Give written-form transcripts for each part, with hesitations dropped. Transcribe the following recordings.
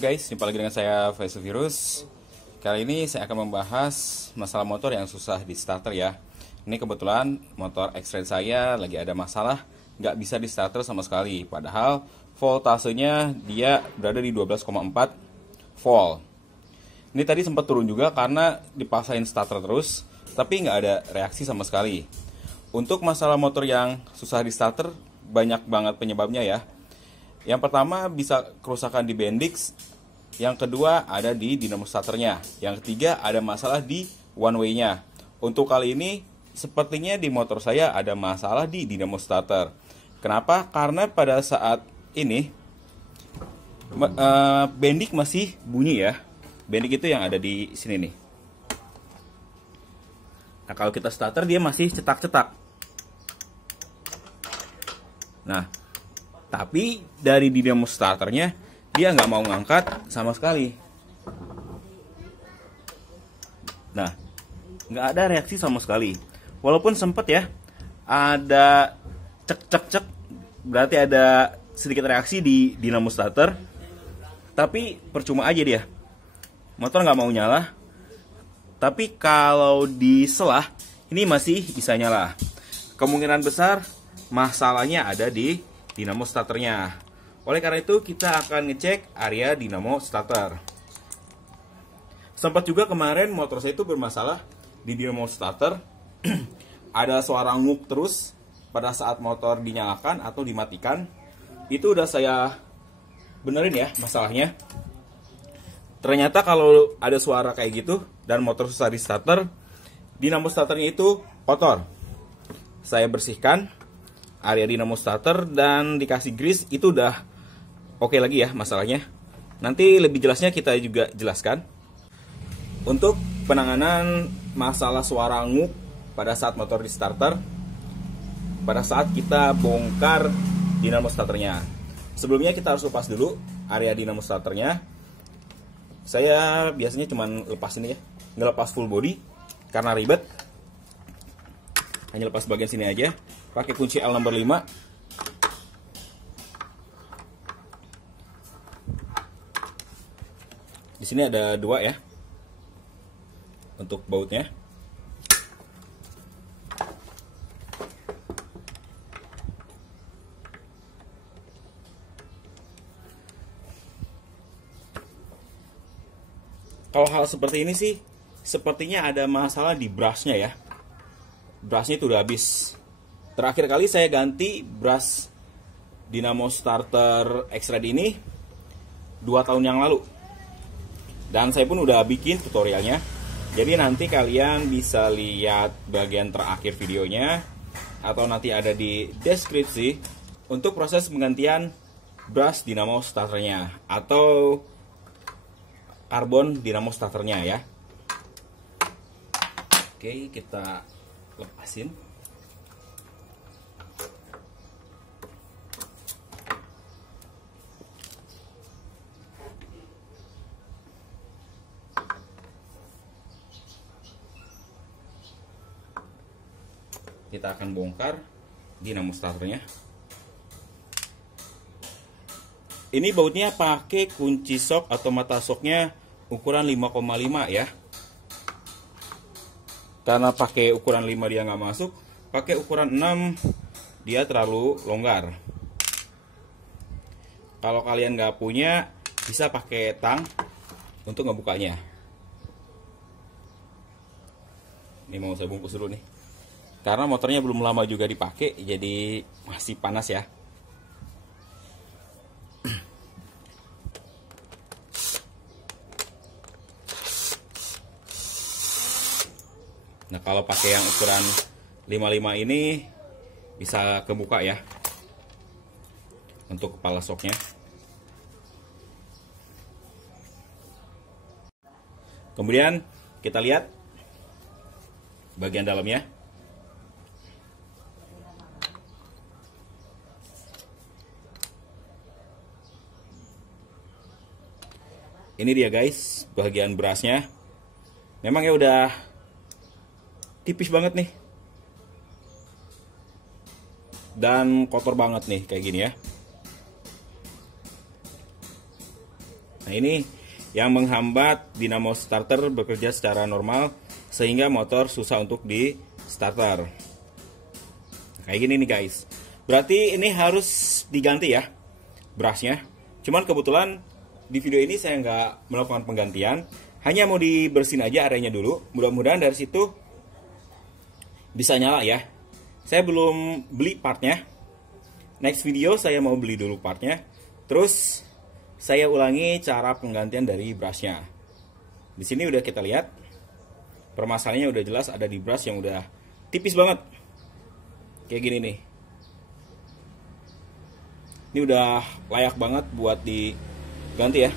guys, jumpa lagi dengan saya Faisal Virus. Kali ini saya akan membahas masalah motor yang susah di starter ya. Ini kebetulan motor X-Ride saya lagi ada masalah, nggak bisa di starter sama sekali. Padahal voltasenya dia berada di 12,4 volt. Ini tadi sempat turun juga karena dipaksain starter terus, tapi nggak ada reaksi sama sekali. Untuk masalah motor yang susah di starter, banyak banget penyebabnya ya. Yang pertama bisa kerusakan di bendix, yang kedua ada di dinamo starternya, yang ketiga ada masalah di one way-nya. Untuk kali ini sepertinya di motor saya ada masalah di dinamo starter. Kenapa? Karena pada saat ini bendix masih bunyi ya. Bendix itu yang ada di sini nih. Nah, kalau kita starter dia masih cetak-cetak. Nah, tapi dari dinamo starternya dia nggak mau ngangkat sama sekali. Nah, nggak ada reaksi sama sekali. Walaupun sempet ya ada cek, berarti ada sedikit reaksi di dinamo starter, tapi percuma aja dia. Motor nggak mau nyala. Tapi kalau diselah ini masih bisa nyala. Kemungkinan besar masalahnya ada di dinamo starternya. Oleh karena itu kita akan ngecek area dinamo starter. Sempat juga kemarin motor saya itu bermasalah di dinamo starter. Ada suara nguk terus pada saat motor dinyalakan atau dimatikan. Itu udah saya benerin ya masalahnya. Ternyata kalau ada suara kayak gitu dan motor susah di starter, dinamo starternya itu kotor. Saya bersihkan area dinamo starter dan dikasih grease, itu udah oke lagi ya masalahnya. Nanti lebih jelasnya kita juga jelaskan. Untuk penanganan masalah suara nguk pada saat motor di starter, pada saat kita bongkar dinamo starternya, sebelumnya kita harus lepas dulu area dinamo starternya. Saya biasanya cuma lepas ini ya, nggak lepas full body karena ribet. Hanya lepas bagian sini aja, pakai kunci L nomor 5. Di sini ada 2 ya untuk bautnya. Kalau hal seperti ini sih sepertinya ada masalah di brushnya ya. Brushnya itu udah habis. Terakhir kali saya ganti brush dinamo starter X-Ride ini 2 tahun yang lalu. Dan saya pun udah bikin tutorialnya. Jadi nanti kalian bisa lihat bagian terakhir videonya, atau nanti ada di deskripsi untuk proses penggantian brush dinamo starternya atau karbon dinamo starternya ya. Oke, kita lepasin. Kita akan bongkar dinamo starternya. Ini bautnya pakai kunci sok atau mata soknya ukuran 5,5 ya. Karena pakai ukuran 5 dia nggak masuk, pakai ukuran 6 dia terlalu longgar. Kalau kalian nggak punya, bisa pakai tang untuk ngebukanya. Ini mau saya bungkus dulu nih, karena motornya belum lama juga dipakai, jadi masih panas ya. Nah, kalau pakai yang ukuran 55 ini bisa kebuka ya untuk kepala soknya. Kemudian kita lihat bagian dalamnya. Ini dia guys, bagian brushnya. Memang ya udah tipis banget nih. Dan kotor banget nih kayak gini ya. Nah, ini yang menghambat dinamo starter bekerja secara normal sehingga motor susah untuk di starter. Kayak gini nih guys. Berarti ini harus diganti ya brushnya. Cuman kebetulan di video ini saya nggak melakukan penggantian, hanya mau dibersihin aja areanya dulu. Mudah-mudahan dari situ bisa nyala ya. Saya belum beli partnya. Next video saya mau beli dulu partnya. Terus saya ulangi cara penggantian dari brushnya. Di sini udah kita lihat permasalahannya udah jelas, ada di brush yang udah tipis banget. Kayak gini nih. Ini udah layak banget buat diganti ya.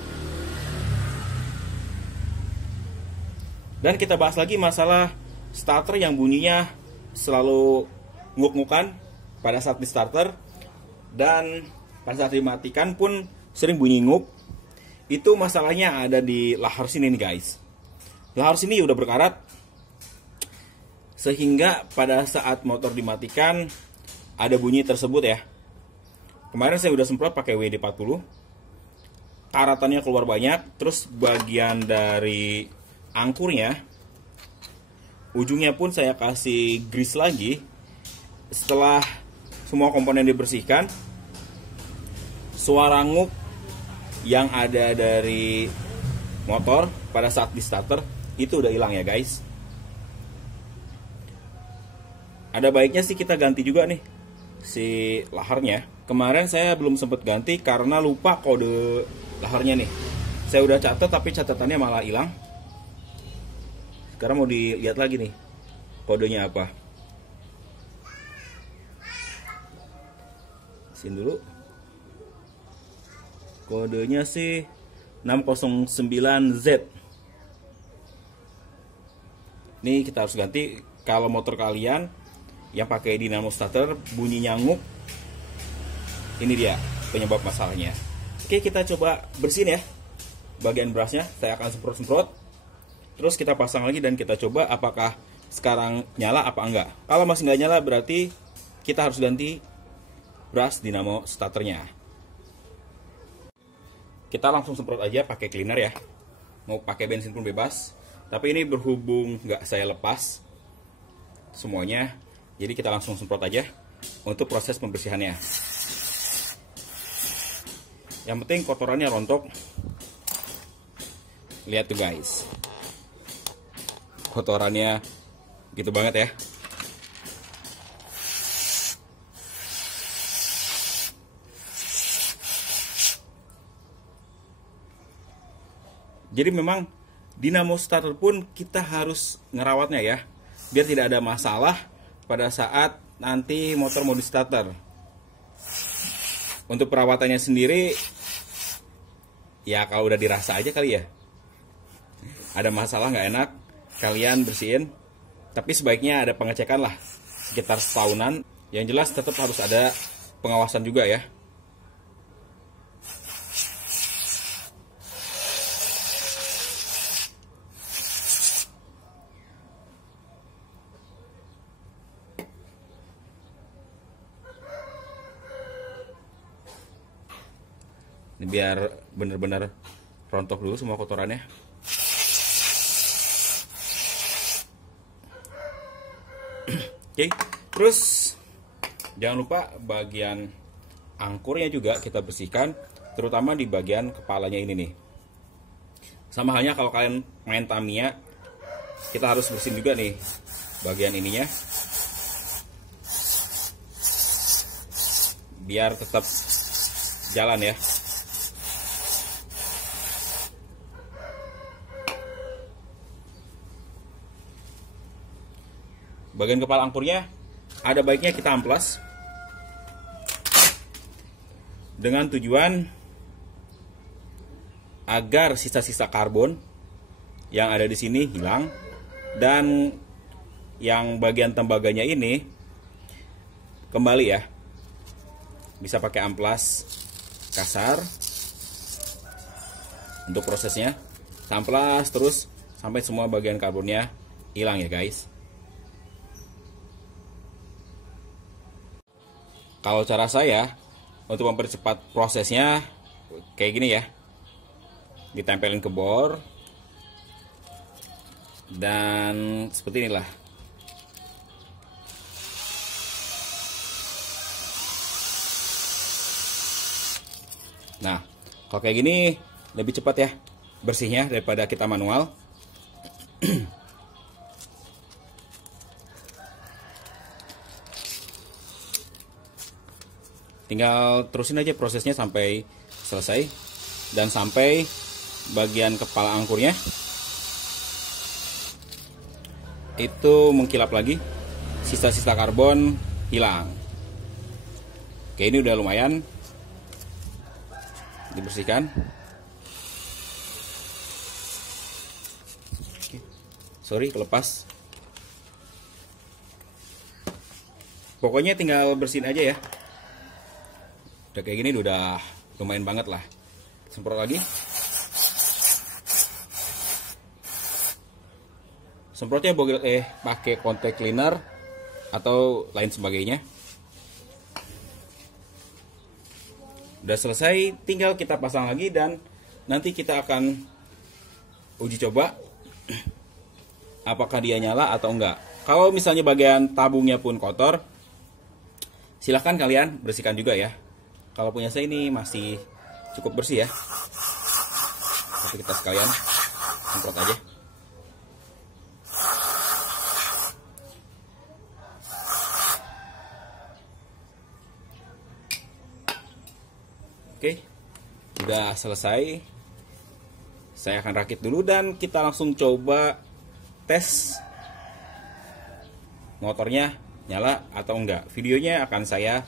Dan kita bahas lagi masalah starter yang bunyinya selalu nguk-ngukan pada saat di starter, dan pada saat dimatikan pun sering bunyi nguk. Itu masalahnya ada di lahar sini nih guys. Lahar sini udah berkarat sehingga pada saat motor dimatikan ada bunyi tersebut ya. Kemarin saya udah semprot pakai WD-40, karatannya keluar banyak. Terus bagian dari angkurnya, ujungnya pun saya kasih grease lagi. Setelah semua komponen dibersihkan, suara nguk yang ada dari motor pada saat di starter itu udah hilang ya guys. Ada baiknya sih kita ganti juga nih si laharnya. Kemarin saya belum sempat ganti karena lupa kode laharnya nih. Saya udah catat tapi catatannya malah hilang. Sekarang mau dilihat lagi nih kodenya apa. Sini dulu. Kodenya sih 609Z. Ini kita harus ganti. Kalau motor kalian yang pakai dinamo starter bunyinya nguk, ini dia penyebab masalahnya. Oke, kita coba bersihin ya bagian brushnya. Saya akan semprot-semprot, terus kita pasang lagi dan kita coba apakah sekarang nyala apa enggak. Kalau masih nggak nyala berarti kita harus ganti brush dinamo starternya. Kita langsung semprot aja pakai cleaner ya. Mau pakai bensin pun bebas. Tapi ini berhubung nggak saya lepas semuanya, jadi kita langsung semprot aja untuk proses pembersihannya. Yang penting kotorannya rontok. Lihat tuh guys, kotorannya gitu banget ya. Jadi memang dinamo starter pun kita harus ngerawatnya ya, biar tidak ada masalah pada saat nanti motor mau di starter. Untuk perawatannya sendiri ya kalau udah dirasa aja kali ya. Ada masalah nggak enak, kalian bersihin. Tapi sebaiknya ada pengecekan lah sekitar setahunan. Yang jelas tetap harus ada pengawasan juga ya. Ini biar bener-bener rontok dulu semua kotorannya. Oke, terus jangan lupa bagian angkurnya juga kita bersihkan, terutama di bagian kepalanya ini nih. Sama halnya kalau kalian main Tamiya, kita harus bersihin juga nih bagian ininya, biar tetap jalan ya. Bagian kepala angkurnya ada baiknya kita amplas dengan tujuan agar sisa-sisa karbon yang ada di sini hilang, dan yang bagian tembaganya ini kembali ya. Bisa pakai amplas kasar untuk prosesnya. Amplas terus sampai semua bagian karbonnya hilang ya guys. Kalau cara saya untuk mempercepat prosesnya kayak gini ya. ditempelin ke bor, dan seperti inilah. Nah, kalau kayak gini lebih cepat ya bersihnya daripada kita manual. Tinggal terusin aja prosesnya sampai selesai, dan sampai bagian kepala angkurnya itu mengkilap lagi, sisa-sisa karbon hilang. Oke, ini udah lumayan dibersihkan. Oke, sorry kelepas. Pokoknya tinggal bersihin aja ya. Udah kayak gini udah lumayan banget lah. Semprot lagi. Semprotnya boleh pakai contact cleaner atau lain sebagainya. Udah selesai, tinggal kita pasang lagi dan nanti kita akan uji coba apakah dia nyala atau enggak. Kalau misalnya bagian tabungnya pun kotor, silahkan kalian bersihkan juga ya. Kalau punya saya ini masih cukup bersih ya. Tapi kita sekalian semprot aja. Oke, udah selesai. Saya akan rakit dulu dan kita langsung coba tes motornya nyala atau enggak. Videonya akan saya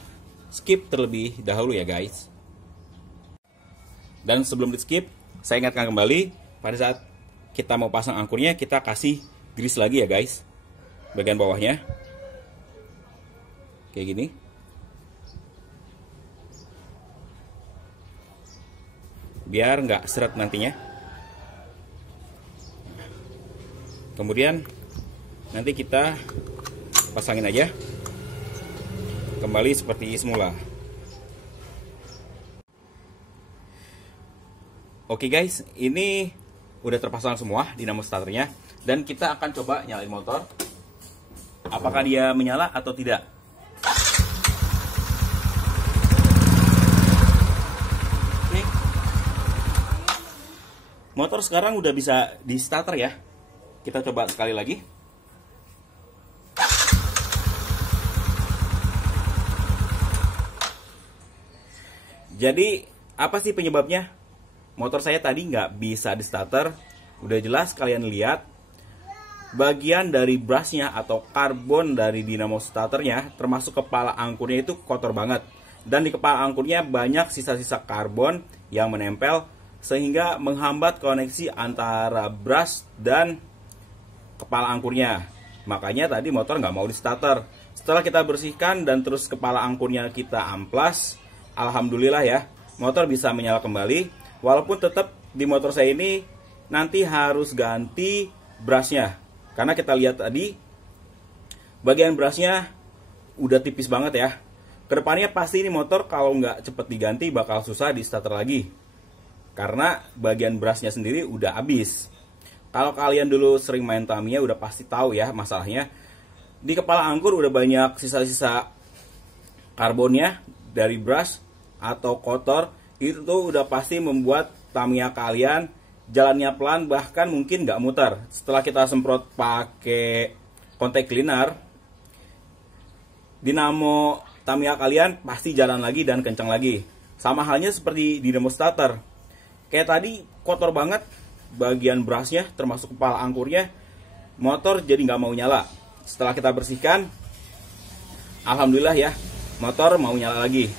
skip terlebih dahulu ya guys. Dan sebelum di skip, saya ingatkan kembali, pada saat kita mau pasang angkurnya, kita kasih grease lagi ya guys, bagian bawahnya kayak gini. Biar nggak seret nantinya. Kemudian nanti kita pasangin aja kembali seperti semula. Oke guys, ini udah terpasang semua dinamo starternya, dan kita akan coba nyalain motor. Apakah dia menyala atau tidak? Oke. Motor sekarang udah bisa di starter ya. Kita coba sekali lagi. Jadi apa sih penyebabnya? Motor saya tadi nggak bisa di starter. Udah jelas kalian lihat, bagian dari brushnya atau karbon dari dinamo starternya, termasuk kepala angkurnya itu kotor banget. Dan di kepala angkurnya banyak sisa-sisa karbon yang menempel, sehingga menghambat koneksi antara brush dan kepala angkurnya. Makanya tadi motor nggak mau di starter. Setelah kita bersihkan dan terus kepala angkurnya kita amplas, alhamdulillah ya, motor bisa menyala kembali. Walaupun tetap di motor saya ini nanti harus ganti brushnya, karena kita lihat tadi bagian brushnya udah tipis banget ya. Kedepannya pasti ini motor kalau nggak cepet diganti bakal susah di starter lagi, karena bagian brushnya sendiri udah habis. Kalau kalian dulu sering main Tamiya udah pasti tahu ya masalahnya. Di kepala angkur udah banyak sisa-sisa karbonnya dari brush atau kotor. Itu tuh udah pasti membuat Tamiya kalian jalannya pelan, bahkan mungkin nggak muter. Setelah kita semprot pakai contact cleaner, dinamo Tamiya kalian pasti jalan lagi dan kencang lagi. Sama halnya seperti dinamo starter. Kayak tadi kotor banget bagian brushnya, termasuk kepala angkurnya, motor jadi nggak mau nyala. Setelah kita bersihkan, alhamdulillah ya, motor mau nyala lagi.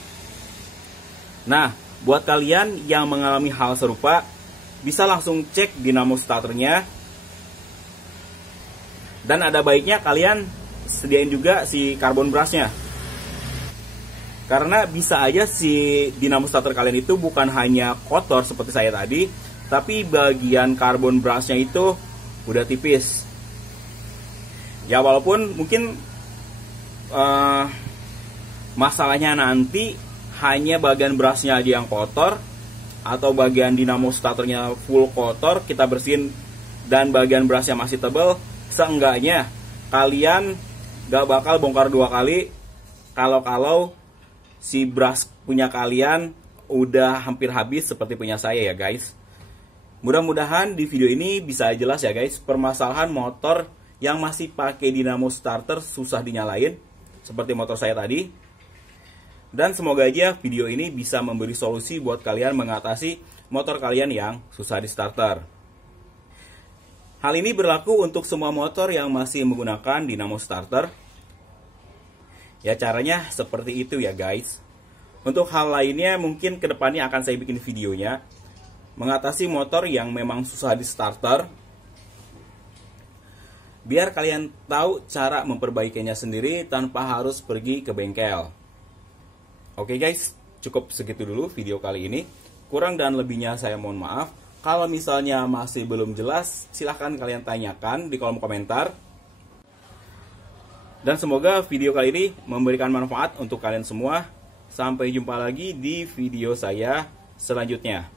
Nah, buat kalian yang mengalami hal serupa, bisa langsung cek dinamo starternya. Dan ada baiknya kalian sediain juga si karbon brushnya. Karena bisa aja si dinamo starter kalian itu bukan hanya kotor seperti saya tadi, tapi bagian karbon brushnya itu udah tipis. Ya walaupun mungkin masalahnya nanti hanya bagian brushnya aja yang kotor, atau bagian dinamo starternya full kotor, kita bersihin dan bagian brusnya masih tebal, seenggaknya kalian gak bakal bongkar 2 kali kalau si brush punya kalian udah hampir habis seperti punya saya ya guys. Mudah-mudahan di video ini bisa jelas ya guys, permasalahan motor yang masih pakai dinamo starter susah dinyalain seperti motor saya tadi. Dan semoga aja video ini bisa memberi solusi buat kalian mengatasi motor kalian yang susah di starter. Hal ini berlaku untuk semua motor yang masih menggunakan dinamo starter. Ya, caranya seperti itu ya guys. Untuk hal lainnya mungkin kedepannya akan saya bikin videonya mengatasi motor yang memang susah di starter, biar kalian tahu cara memperbaikinya sendiri tanpa harus pergi ke bengkel. Oke guys, cukup segitu dulu video kali ini. Kurang dan lebihnya saya mohon maaf. Kalau misalnya masih belum jelas, silahkan kalian tanyakan di kolom komentar. Dan semoga video kali ini memberikan manfaat untuk kalian semua. Sampai jumpa lagi di video saya selanjutnya.